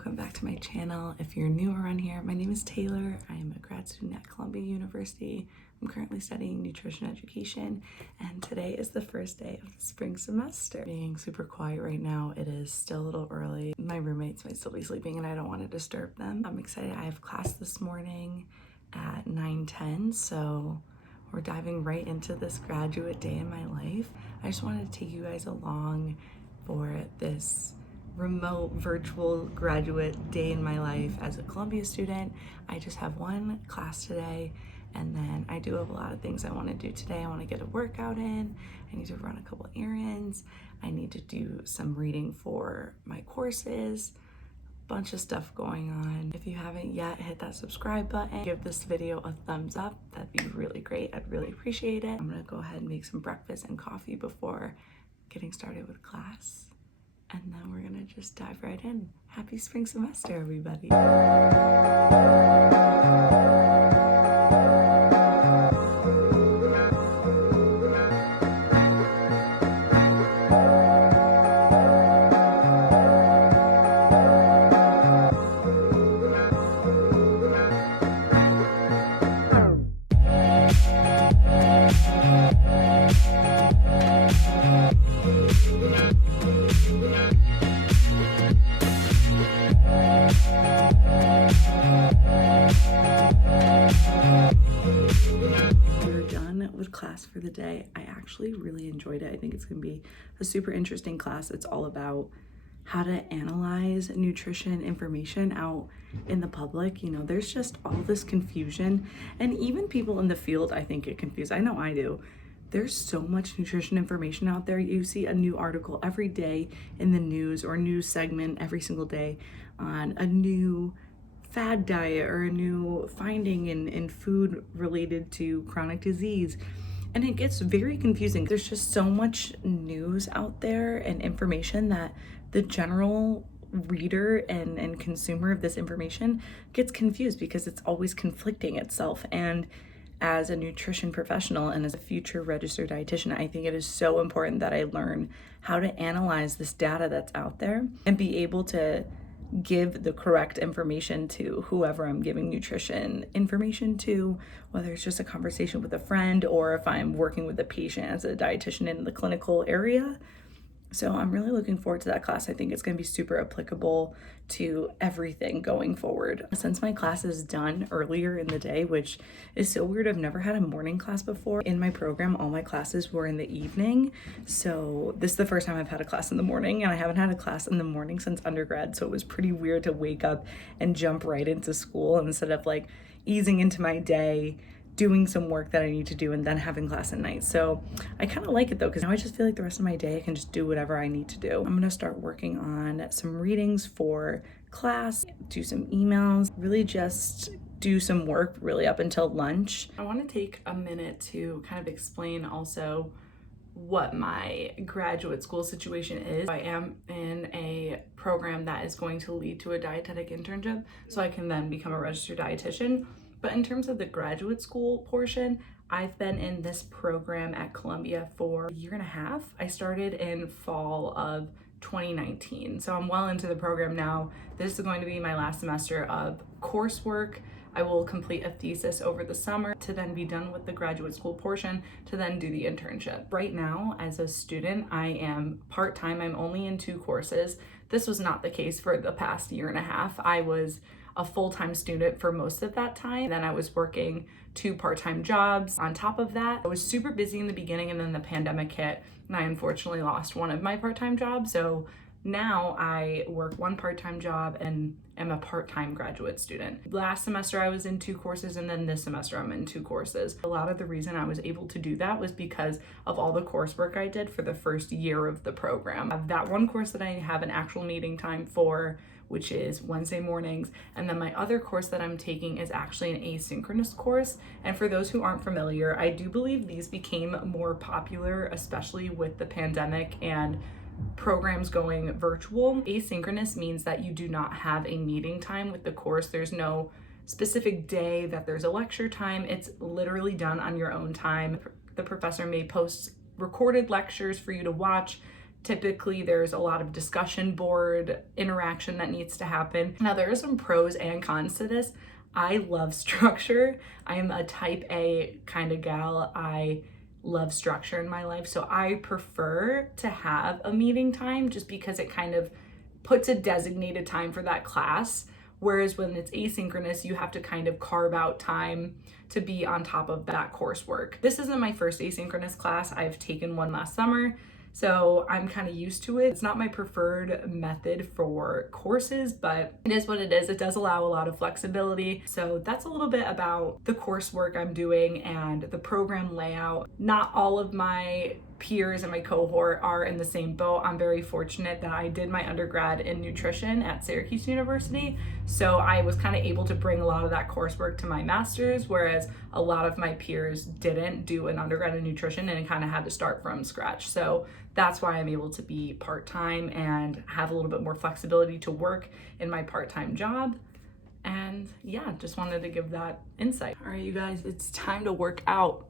welcome back to my channel. If you're new around here, my name is Taylor. I am a grad student at Columbia University. I'm currently studying nutrition education, and today is the first day of the spring semester. Being super quiet right now, it is still a little early. My roommates might still be sleeping and I don't want to disturb them. I'm excited. I have class this morning at 9:10, so we're diving right into this graduate day in my life. I just wanted to take you guys along for this remote virtual graduate day in my life as a Columbia student. I just have one class today, and then I do have a lot of things I want to do today. I want to get a workout in, I need to run a couple errands, I need to do some reading for my courses, bunch of stuff going on. If you haven't yet, hit that subscribe button, give this video a thumbs up, that'd be really great. I'd really appreciate it. I'm gonna go ahead and make some breakfast and coffee before getting started with class, and then we're gonna just dive right in. Happy spring semester, everybody. Class for the day. I actually really enjoyed it. I think it's gonna be a super interesting class. It's all about how to analyze nutrition information out in the public. You know, there's just all this confusion, and even people in the field, I think, get confused. I know I do. There's so much nutrition information out there. You see a new article every day in the news or news segment every single day on a new fad diet or a new finding in food related to chronic disease. And it gets very confusing. There's just so much news out there and information that the general reader and consumer of this information gets confused because it's always conflicting itself. And as a nutrition professional and as a future registered dietitian, I think it is so important that I learn how to analyze this data that's out there and be able to give the correct information to whoever I'm giving nutrition information to, whether it's just a conversation with a friend or if I'm working with a patient as a dietitian in the clinical area. So I'm really looking forward to that class. I think it's going to be super applicable to everything going forward. Since my class is done earlier in the day, which is so weird, I've never had a morning class before. In my program, all my classes were in the evening. So this is the first time I've had a class in the morning, and I haven't had a class in the morning since undergrad. So it was pretty weird to wake up and jump right into school instead of like easing into my day, doing some work that I need to do, and then having class at night. So I kind of like it though, because now I just feel like the rest of my day I can just do whatever I need to do. I'm gonna start working on some readings for class, do some emails, really just do some work really up until lunch. I want to take a minute to kind of explain also what my graduate school situation is. I am in a program that is going to lead to a dietetic internship, so I can then become a registered dietitian. But in terms of the graduate school portion, I've been in this program at Columbia for a year and a half. I started in fall of 2019, so I'm well into the program now. This is going to be my last semester of coursework. I will complete a thesis over the summer to then be done with the graduate school portion to then do the internship. Right now, as a student, I am part-time. I'm only in 2 courses. This was not the case for the past year and a half. I was a full-time student for most of that time. Then I was working 2 part-time jobs on top of that. I was super busy in the beginning, and then the pandemic hit, and I unfortunately lost one of my part-time jobs. So now I work 1 part-time job and am a part-time graduate student. Last semester I was in 2 courses, and then this semester I'm in 2 courses. A lot of the reason I was able to do that was because of all the coursework I did for the first year of the program. I have that 1 course that I have an actual meeting time for, which is Wednesday mornings. And then my other course that I'm taking is actually an asynchronous course. And for those who aren't familiar, I do believe these became more popular, especially with the pandemic and programs going virtual. Asynchronous means that you do not have a meeting time with the course. There's no specific day that there's a lecture time. It's literally done on your own time. The professor may post recorded lectures for you to watch Typically, there's a lot of discussion board interaction that needs to happen. Now, there are some pros and cons to this. I love structure. I'm a type A kind of gal. I love structure in my life. So I prefer to have a meeting time just because it kind of puts a designated time for that class. Whereas when it's asynchronous, you have to kind of carve out time to be on top of that coursework. This isn't my first asynchronous class. I've taken one last summer, so I'm kind of used to it. It's not my preferred method for courses, but it is what it is. It does allow a lot of flexibility. So that's a little bit about the coursework I'm doing and the program layout. Not all of my peers in my cohort are in the same boat. I'm very fortunate that I did my undergrad in nutrition at Syracuse University, so I was kind of able to bring a lot of that coursework to my master's, whereas a lot of my peers didn't do an undergrad in nutrition and kind of had to start from scratch. So that's why I'm able to be part-time and have a little bit more flexibility to work in my part-time job. And yeah, just wanted to give that insight. All right, you guys, it's time to work out.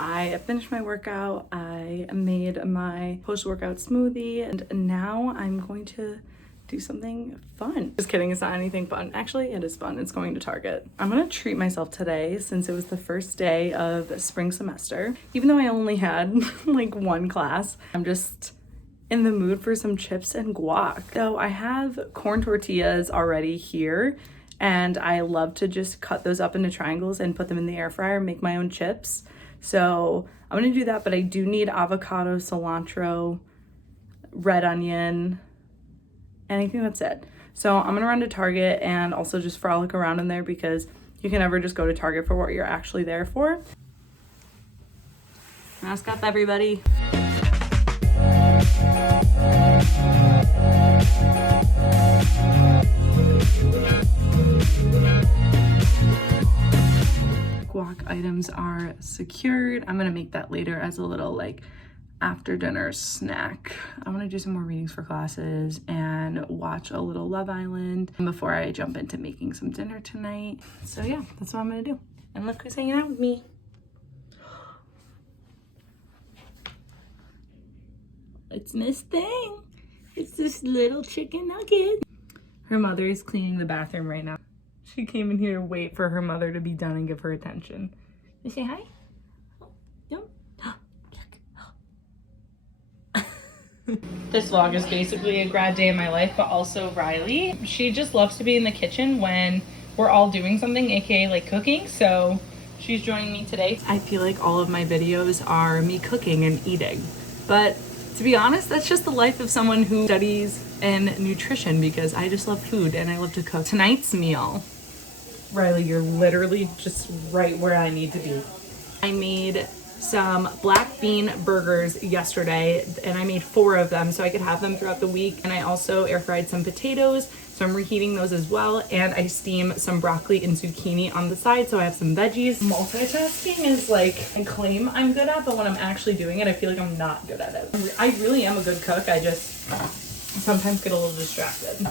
I finished my workout. I made my post-workout smoothie, and now I'm going to do something fun. Just kidding, it's not anything fun. Actually, it is fun. It's going to Target. I'm gonna treat myself today since it was the first day of spring semester. Even though I only had like one class, I'm just in the mood for some chips and guac. So I have corn tortillas already here, and I love to just cut those up into triangles and put them in the air fryer and make my own chips. So I'm gonna do that, but I do need avocado, cilantro, red onion, and I think that's it. So I'm gonna run to Target and also just frolic around in there because you can never just go to Target for what you're actually there for. Mask up, everybody. Guac items are secured. I'm gonna make that later as a little like after dinner snack. I want to do some more readings for classes and watch a little Love Island before I jump into making some dinner tonight. So yeah, that's what I'm gonna do. And look who's hanging out with me. It's Miss Thing. It's this little chicken nugget. Her mother is cleaning the bathroom right now. She came in here to wait for her mother to be done and give her attention. You say hi? No? This vlog is basically a grad day in my life, but also Riley. She just loves to be in the kitchen when we're all doing something, aka like cooking, so she's joining me today. I feel like all of my videos are me cooking and eating, but to be honest, that's just the life of someone who studies in nutrition because I just love food and I love to cook. Tonight's meal, Riley, you're literally just right where I need to be. I made some black bean burgers yesterday and I made 4 of them so I could have them throughout the week, and I also air fried some potatoes, so I'm reheating those as well, and I steam some broccoli and zucchini on the side so I have some veggies. Multitasking is like I claim I'm good at, but when I'm actually doing it I feel like I'm not good at it. I really am a good cook, I just sometimes get a little distracted.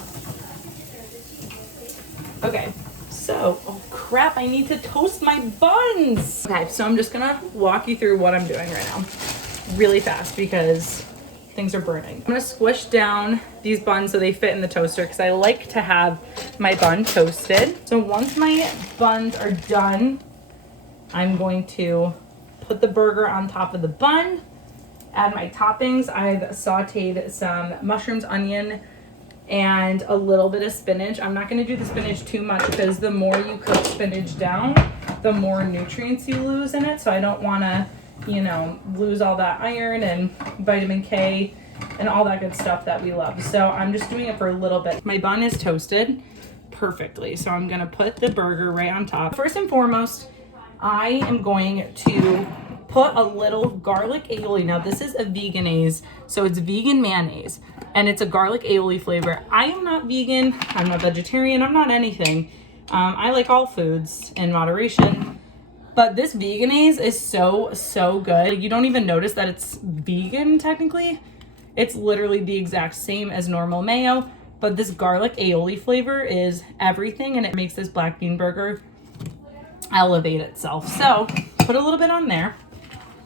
Okay, so, oh crap, I need to toast my buns. Okay, so I'm just gonna walk you through what I'm doing right now really fast because things are burning. I'm gonna squish down these buns so they fit in the toaster because I like to have my bun toasted. So once my buns are done, I'm going to put the burger on top of the bun, add my toppings. I've sauteed some mushrooms, onion, and a little bit of spinach. I'm not gonna do the spinach too much because the more you cook spinach down, the more nutrients you lose in it. So I don't want to, you know, lose all that iron and vitamin K and all that good stuff that we love. So I'm just doing it for a little bit. My bun is toasted perfectly, so I'm gonna put the burger right on top. First and foremost, I am going to put a little garlic aioli. Now this is a veganese, so it's vegan mayonnaise, and it's a garlic aioli flavor. I am not vegan, I'm not vegetarian, I'm not anything. I like all foods in moderation, but this veganese is so good. You don't even notice that it's vegan technically. It's literally the exact same as normal mayo, but this garlic aioli flavor is everything, and it makes this black bean burger elevate itself. So put a little bit on there.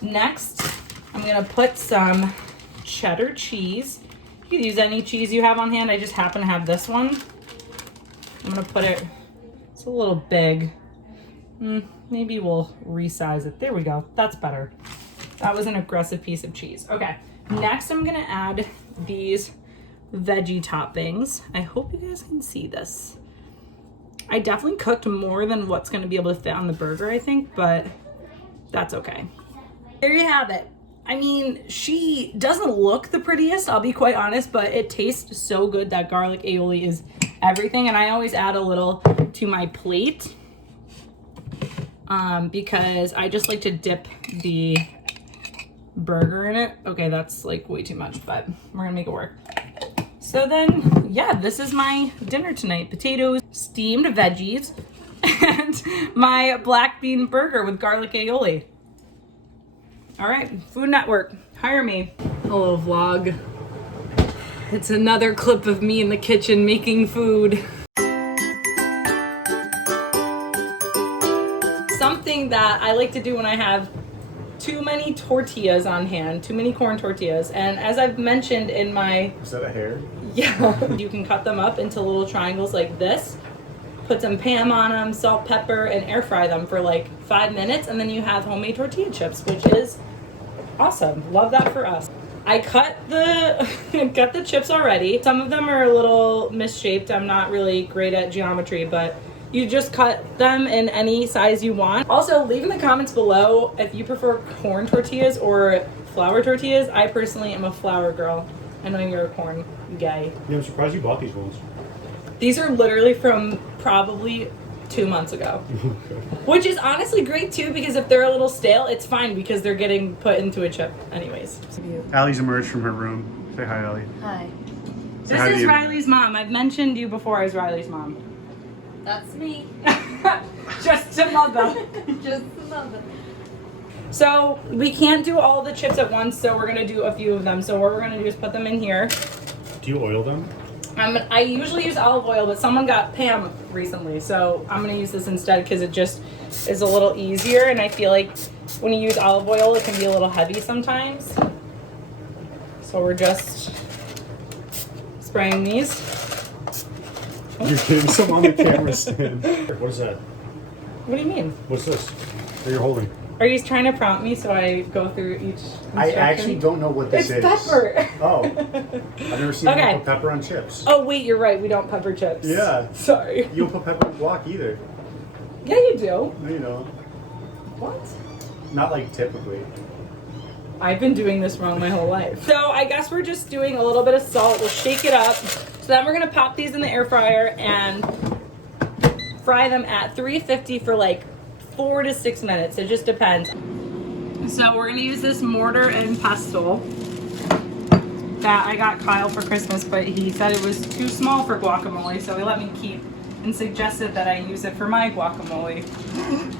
Next, I'm gonna put some cheddar cheese. You can use any cheese you have on hand. I just happen to have this one. I'm gonna put it, it's a little big. Maybe we'll resize it. There we go, that's better. That was an aggressive piece of cheese. Okay, next I'm gonna add these veggie toppings. I hope you guys can see this. I definitely cooked more than what's gonna be able to fit on the burger, I think, but that's okay. There you have it. I mean, she doesn't look the prettiest, I'll be quite honest, but it tastes so good. That garlic aioli is everything, and I always add a little to my plate because I just like to dip the burger in it. Okay, that's like way too much, but we're gonna make it work. So then, yeah, this is my dinner tonight. Potatoes, steamed veggies, and my black bean burger with garlic aioli. All right, Food Network, hire me. Hello, vlog. It's another clip of me in the kitchen making food. Something that I like to do when I have too many tortillas on hand, too many corn tortillas. And as I've mentioned in my... Is that a hair? Yeah. You can cut them up into little triangles like this, put some Pam on them, salt, pepper, and air fry them for like 5 minutes, and then you have homemade tortilla chips, which is awesome. Love that for us. I cut the cut the chips already. Some of them are a little misshaped. I'm not really great at geometry, but you just cut them in any size you want. Also, leave in the comments below if you prefer corn tortillas or flour tortillas. I personally am a flour girl. I know you're a corn guy. Yeah, I'm surprised you bought these ones. These are literally from probably 2 months ago. Which is honestly great too, because if they're a little stale, it's fine because they're getting put into a chip anyways. Allie's emerged from her room. Say hi, Allie. Hi. This is Riley's mom. I've mentioned you before as Riley's mom. That's me. Just a mother. Just a mother. So we can't do all the chips at once, so we're gonna do a few of them. So what we're gonna do is put them in here. Do you oil them? I usually use olive oil, but someone got Pam recently, so I'm gonna use this instead because it just is a little easier, and I feel like when you use olive oil, it can be a little heavy sometimes. So we're just spraying these. You're getting some on the camera stand. What is that? What do you mean? What's this that you're holding? Are you trying to prompt me so I go through each instruction? I actually don't know what this is. It's pepper. Oh. I've never seen Okay. you put pepper on chips. Oh wait, you're right. We don't pepper chips. Yeah. Sorry. You don't put pepper on guac either. Yeah, you do. No, you don't. What? Not like typically. I've been doing this wrong my whole life. So I guess we're just doing a little bit of salt. We'll shake it up. So then we're gonna pop these in the air fryer and fry them at 350 for like 4 to 6 minutes. It just depends. So we're gonna use this mortar and pestle that I got Kyle for Christmas, but he said it was too small for guacamole, so he let me keep and suggested that I use it for my guacamole.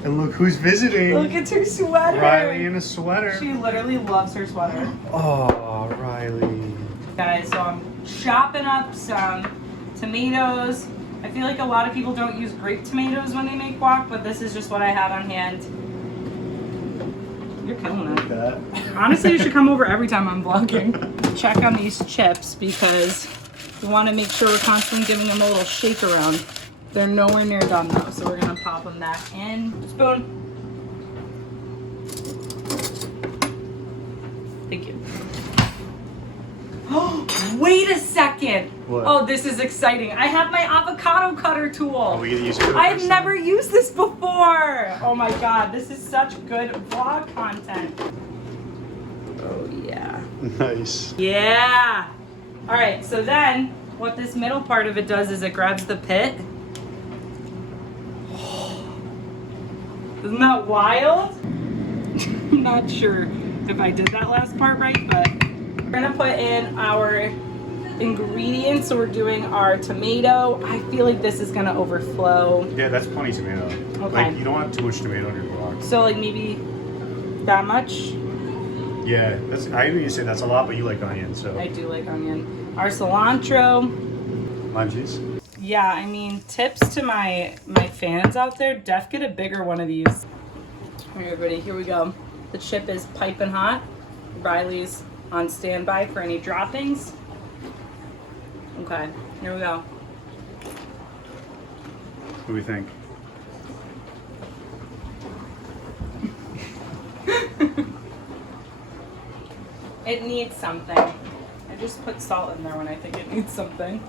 And look who's visiting. Look, it's her sweater. Riley in a sweater. She literally loves her sweater. Oh, Riley. Guys, so I'm chopping up some tomatoes. I feel like a lot of people don't use grape tomatoes when they make guac, but this is just what I have on hand. You're killing it. That. Honestly, you should come over every time I'm vlogging. Check on these chips because we want to make sure we're constantly giving them a little shake around. They're nowhere near done though, so we're gonna pop them back in. Spoon. Thank you. Oh, wait a second. What? Oh, this is exciting. I have my avocado cutter tool. Oh, we get to use it for the I've first never time? used this before. Oh my God, this is such good vlog content. Oh yeah. Nice. Yeah. All right, so then what this middle part of it does is it grabs the pit. Isn't that wild? I'm not sure if I did that last part right, but we're gonna put in our ingredients. So we're doing our tomato. I feel like this is gonna overflow. Yeah, that's plenty tomato. Okay. Like, you don't want too much tomato in your vlog. So like maybe that much. Yeah, that's. I even say that's a lot, but you like onion, so. I do like onion. Our cilantro. Lime cheese. Yeah, I mean, tips to my fans out there, def get a bigger one of these. All right, everybody, here we go. The chip is piping hot. Riley's on standby for any droppings. Okay, here we go. What do we think? It needs something. I just put salt in there when I think it needs something.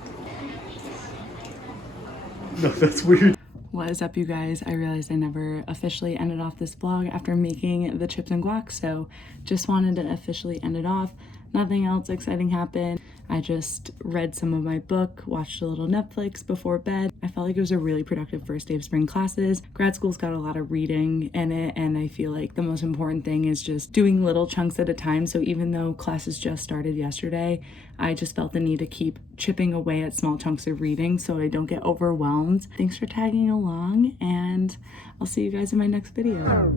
No, that's weird. What is up, you guys? I realized I never officially ended off this vlog after making the chips and guac, so just wanted to officially end it off. Nothing else exciting happened. I just read some of my book, watched a little Netflix before bed. I felt like it was a really productive first day of spring classes. Grad school's got a lot of reading in it, and I feel like the most important thing is just doing little chunks at a time. So even though classes just started yesterday, I just felt the need to keep chipping away at small chunks of reading so I don't get overwhelmed. Thanks for tagging along, and I'll see you guys in my next video.